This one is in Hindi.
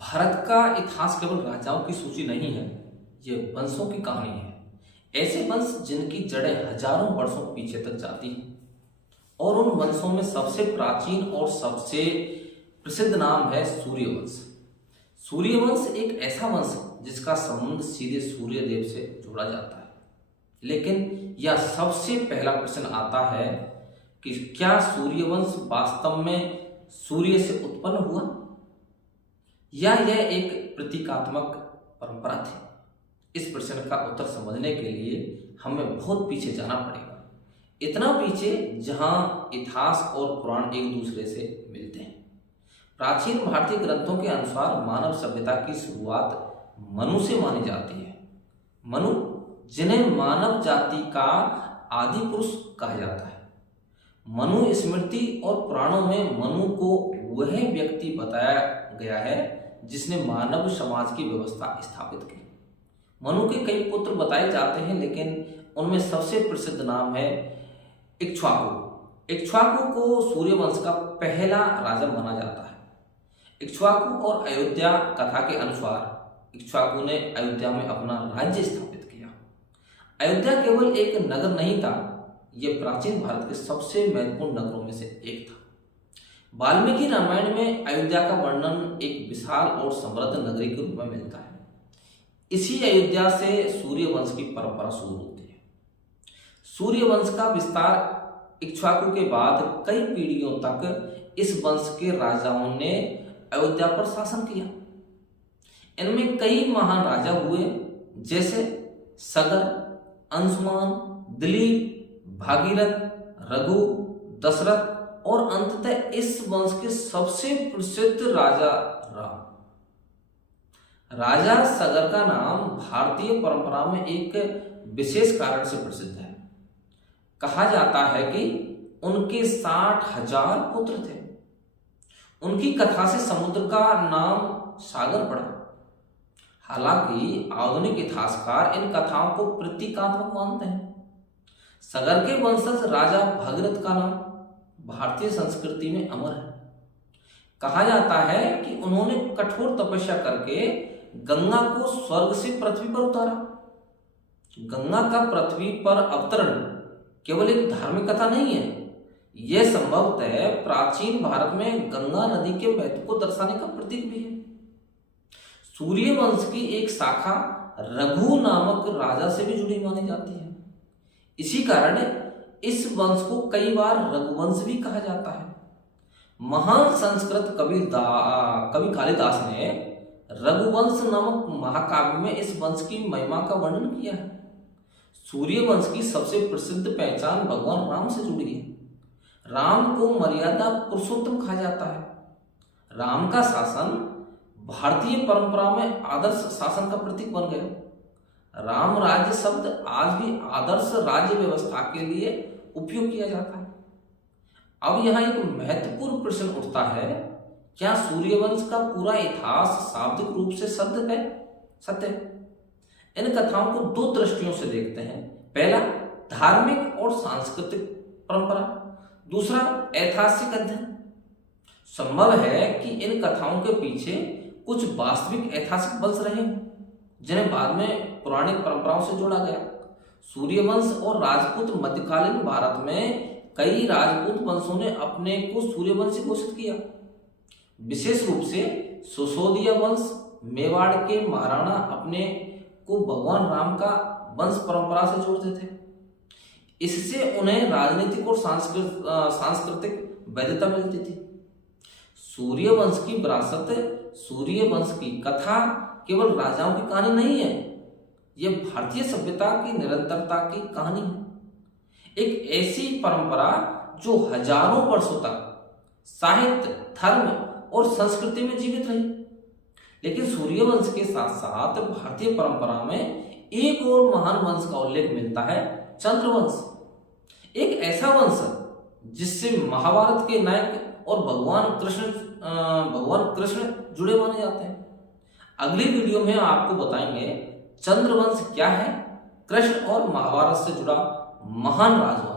भारत का इतिहास केवल राजाओं की सूची नहीं है, ये वंशों की कहानी है। ऐसे वंश जिनकी जड़ें हजारों वर्षों पीछे तक जाती हैं। और उन वंशों में सबसे प्राचीन और सबसे प्रसिद्ध नाम है सूर्यवंश। सूर्यवंश एक ऐसा वंश जिसका संबंध सीधे सूर्य देव से जोड़ा जाता है। लेकिन यह सबसे पहला प्रश्न आता है कि क्या सूर्यवंश वास्तव में सूर्य से उत्पन्न हुआ या यह एक प्रतीकात्मक परंपरा थी? इस प्रश्न का उत्तर समझने के लिए हमें बहुत पीछे जाना पड़ेगा, इतना पीछे जहां इतिहास और पुराण एक दूसरे से मिलते हैं। प्राचीन भारतीय ग्रंथों के अनुसार मानव सभ्यता की शुरुआत मनु से मानी जाती है। मनु, जिन्हें मानव जाति का आदि पुरुष कहा जाता है। मनु स्मृति और पुराणों में मनु को वह व्यक्ति बताया गया है जिसने मानव समाज की व्यवस्था स्थापित की। मनु के कई पुत्र बताए जाते हैं, लेकिन उनमें सबसे प्रसिद्ध नाम है इक्ष्वाकु। इक्ष्वाकु को सूर्यवंश का पहला राजा माना जाता है। इक्ष्वाकु और अयोध्या कथा के अनुसार इक्ष्वाकु ने अयोध्या में अपना राज्य स्थापित किया। अयोध्या केवल एक नगर नहीं था, यह प्राचीन भारत के सबसे महत्वपूर्ण नगरों में से एक था। वाल्मीकि रामायण में अयोध्या का वर्णन एक विशाल और समृद्ध नगरी के रूप में मिलता है। इसी अयोध्या से सूर्यवंश की परंपरा शुरू होती है। सूर्यवंश का विस्तार इक्ष्वाकु के बाद कई पीढ़ियों तक इस वंश के राजाओं ने अयोध्या पर शासन किया। इनमें कई महान राजा हुए, जैसे सगर, अंशुमान, दिलीप, भागीरथ, रघु, दशरथ और अंततः इस वंश के सबसे प्रसिद्ध राजा राम। राजा सगर का नाम भारतीय परंपरा में एक विशेष कारण से प्रसिद्ध है। कहा जाता है कि उनके 60,000 पुत्र थे। उनकी कथा से समुद्र का नाम सागर पड़ा। हालांकि आधुनिक इतिहासकार इन कथाओं को प्रतीकात्मक मानते हैं। सगर के वंशज राजा भगीरथ का नाम भारतीय संस्कृति में अमर है। कहा जाता है कि उन्होंने कठोर तपस्या करके गंगा को स्वर्ग से पृथ्वी पर उतारा। गंगा का पृथ्वी पर अवतरण केवल एक धार्मिक कथा नहीं है, यह संभवतः प्राचीन भारत में गंगा नदी के महत्व को दर्शाने का प्रतीक भी है। सूर्यवंश की एक शाखा रघु नामक राजा से भी जुड़ी मानी जाती है। इसी कारण इस वंश को कई बार रघुवंश भी कहा जाता है। महान संस्कृत कवि कालिदास ने रघुवंश नामक महाकाव्य में इस वंश की महिमा का वर्णन किया है। सूर्यवंश की सबसे प्रसिद्ध पहचान भगवान राम से जुड़ी है। राम को मर्यादा पुरुषोत्तम कहा जाता है। राम का शासन भारतीय परंपरा में आदर्श शासन का प्रतीक बन गया। राम राज्य शब्द आज भी आदर्श राज्य व्यवस्था के लिए उपयोग किया जाता है। अब यहाँ एक महत्वपूर्ण प्रश्न उठता है, क्या सूर्यवंश का पूरा इतिहास शाब्दिक रूप से सत्य है? इन कथाओं को दो दृष्टियों से देखते हैं। पहला, धार्मिक और सांस्कृतिक परंपरा। दूसरा, ऐतिहासिक अध्ययन। संभव है कि इन कथाओं के पीछे कुछ वास्तविक ऐतिहासिक वंश रहे हों, जिन्हें बाद में पौराणिक परंपराओं से जोड़ा गया। सूर्यवंश और राजपूत मध्यकालीन भारत में कई राजपूत वंशों ने अपने को सूर्यवंशी घोषित किया। विशेष रूप से सिसोदिया वंश, मेवाड़ के महाराणा अपने को भगवान राम का वंश परंपरा से जोड़ते थे। इससे उन्हें राजनीतिक और सांस्कृतिक वैधता मिलती थी। सूर्यवंश की विरासत, सूर्यवंश की कथा केवल राजाओं की कहानी नहीं है, यह भारतीय सभ्यता की निरंतरता की कहानी है। एक ऐसी परंपरा जो हजारों वर्षों तक साहित्य, धर्म और संस्कृति में जीवित रही। लेकिन सूर्यवंश के साथ साथ भारतीय परंपरा में एक और महान वंश का उल्लेख मिलता है, चंद्रवंश। एक ऐसा वंश जिससे महाभारत के नायक और भगवान कृष्ण जुड़े माने जाते हैं। अगली वीडियो में आपको बताएंगे चंद्रवंश क्या है, कृष्ण और महाभारत से जुड़ा महान राजवंश।